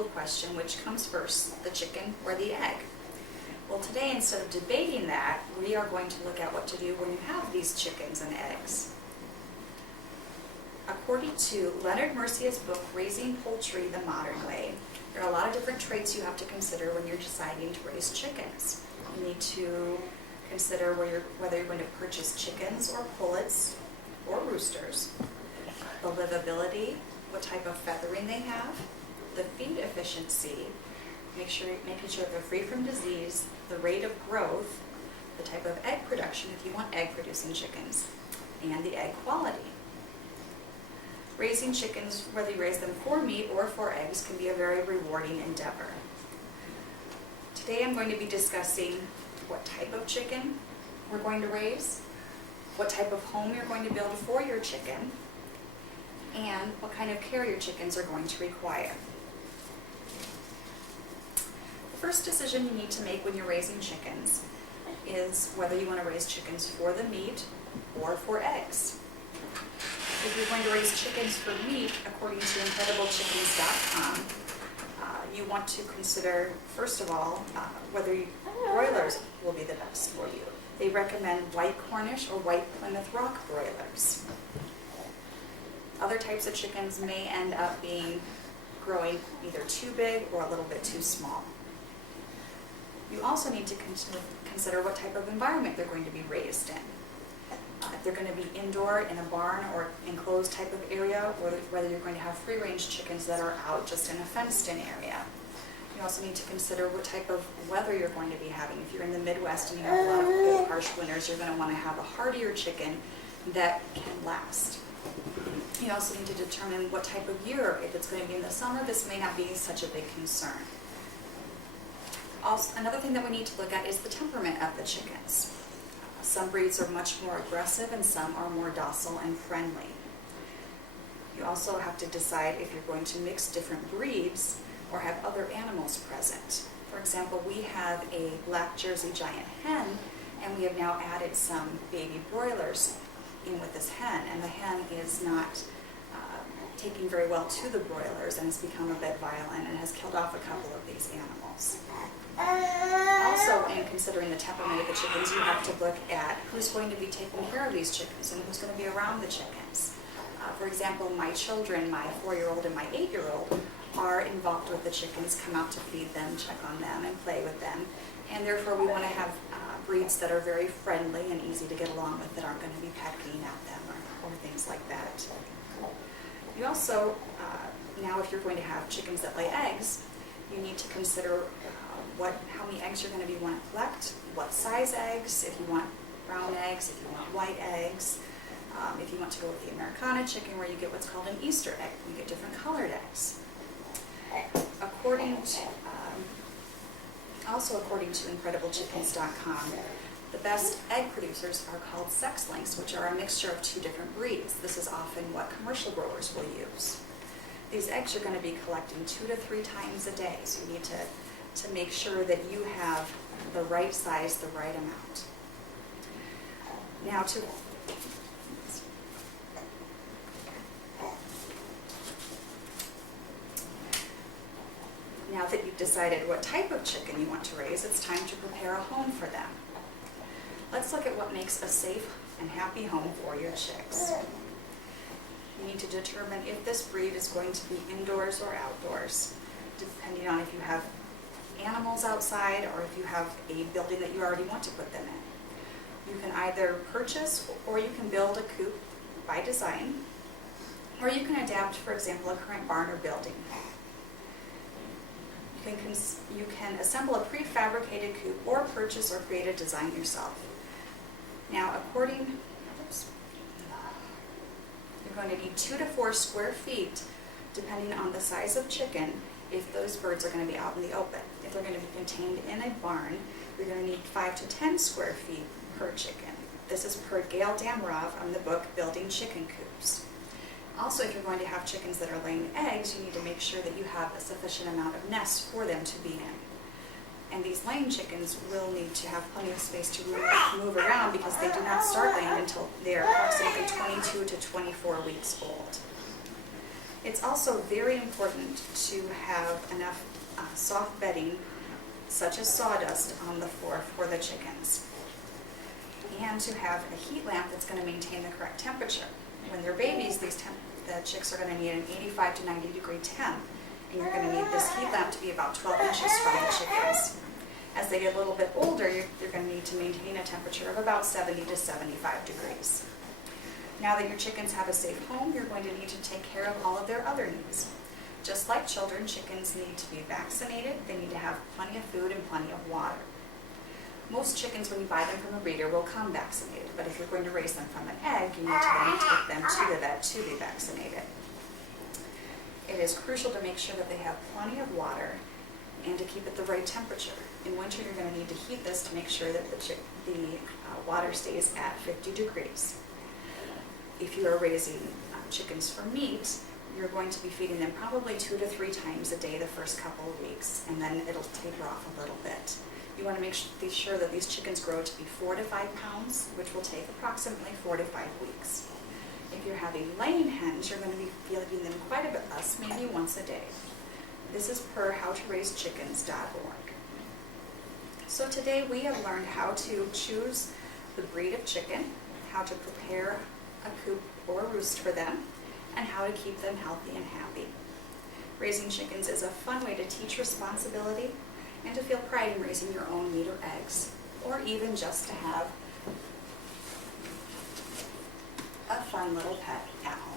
age-old question, which comes first, the chicken or the egg? Well, today, instead of debating that, we are going to look at what to do when you have these chickens and eggs. According to Leonard Mercia's book, Raising Poultry the Modern Way, there are a lot of different traits you have to consider when you're deciding to raise chickens. You need to consider whether you're going to purchase chickens or pullets or roosters, the livability, what type of feathering they have, the feed efficiency, making sure they're free from disease, the rate of growth, the type of egg production if you want egg-producing chickens, and the egg quality. Raising chickens, whether you raise them for meat or for eggs, can be a very rewarding endeavor. Today I'm going to be discussing what type of chicken we're going to raise, what type of home you're going to build for your chicken, and what kind of care your chickens are going to require. The first decision you need to make when you're raising chickens is whether you want to raise chickens for the meat or for eggs. If you're going to raise chickens for meat, according to IncredibleChickens.com, you want to consider, first of all, whether broilers will be the best for you. They recommend white Cornish or white Plymouth Rock broilers. Other types of chickens may end up growing either too big or a little bit too small. You also need to consider what type of environment they're going to be raised in. If they're going to be indoor in a barn or enclosed type of area, or whether you're going to have free-range chickens that are out just in a fenced-in area. You also need to consider what type of weather you're going to be having. If you're in the Midwest and you have a lot of cold, harsh winters, you're going to want to have a hardier chicken that can last. You also need to determine what type of year. If it's going to be in the summer, this may not be such a big concern. Also, another thing that we need to look at is the temperament of the chickens. Some breeds are much more aggressive and some are more docile and friendly. You also have to decide if you're going to mix different breeds or have other animals present. For example, we have a black Jersey giant hen, and we have now added some baby broilers in with this hen, and the hen is not taking very well to the broilers and has become a bit violent and has killed off a couple of these animals. Also, in considering the temperament of the chickens, you have to look at who's going to be taking care of these chickens and who's going to be around the chickens. For example, my children, my 4-year-old and my 8-year-old, are involved with the chickens, come out to feed them, check on them, and play with them. And therefore, we want to have breeds that are very friendly and easy to get along with, that aren't going to be pecking at them or things like that. You also, now if you're going to have chickens that lay eggs, you need to consider how many eggs you're going to want to collect, what size eggs, if you want brown eggs, if you want white eggs, if you want to go with the Americana chicken where you get what's called an Easter egg, you get different colored eggs. Also according to IncredibleChickens.com, the best egg producers are called sex-links, which are a mixture of 2 different breeds. This is often what commercial growers will use. These eggs you're going to be collecting 2 to 3 times a day, so you need to make sure that you have the right size, the right amount. Now that you've decided what type of chicken you want to raise, it's time to prepare a home for them. Let's look at what makes a safe and happy home for your chicks. You need to determine if this breed is going to be indoors or outdoors, depending on if you have animals outside or if you have a building that you already want to put them in. You can either purchase or you can build a coop by design, or you can adapt, for example, a current barn or building. You can assemble a prefabricated coop or purchase or create a design yourself. Now, you're going to need 2 to 4 square feet, depending on the size of chicken, if those birds are going to be out in the open. If they're going to be contained in a barn, you're going to need 5 to 10 square feet per chicken. This is per Gail Damrov on the book Building Chicken Coops. Also, if you're going to have chickens that are laying eggs, you need to make sure that you have a sufficient amount of nests for them to be in. And these laying chickens will need to have plenty of space to move around because they do not start laying until they are approximately 22 to 24 weeks old. It's also very important to have enough soft bedding, such as sawdust, on the floor for the chickens. And to have a heat lamp that's going to maintain the correct temperature. When they're babies, the chicks are going to need an 85 to 90 degree temp, and you're going to need this heat lamp to be about 12 inches from the chickens. As they get a little bit older, you're going to need to maintain a temperature of about 70 to 75 degrees. Now that your chickens have a safe home, you're going to need to take care of all of their other needs. Just like children, chickens need to be vaccinated. They need to have plenty of food and plenty of water. Most chickens, when you buy them from a breeder, will come vaccinated, but if you're going to raise them from an egg, you need to then take them to the vet to be vaccinated. It is crucial to make sure that they have plenty of water and to keep it the right temperature. In winter, you're going to need to heat this to make sure that the water stays at 50 degrees. If you are raising chickens for meat, you're going to be feeding them probably 2 to 3 times a day the first couple of weeks, and then it'll taper off a little bit. You want to be sure that these chickens grow to be 4 to 5 pounds, which will take approximately 4 to 5 weeks. If you're having laying hens, you're going to be feeding them quite a bit less, maybe once a day. This is per howtoraisechickens.org. So today we have learned how to choose the breed of chicken, how to prepare a coop or a roost for them, and how to keep them healthy and happy. Raising chickens is a fun way to teach responsibility and to feel pride in raising your own meat or eggs, or even just to have a fun little pet at home.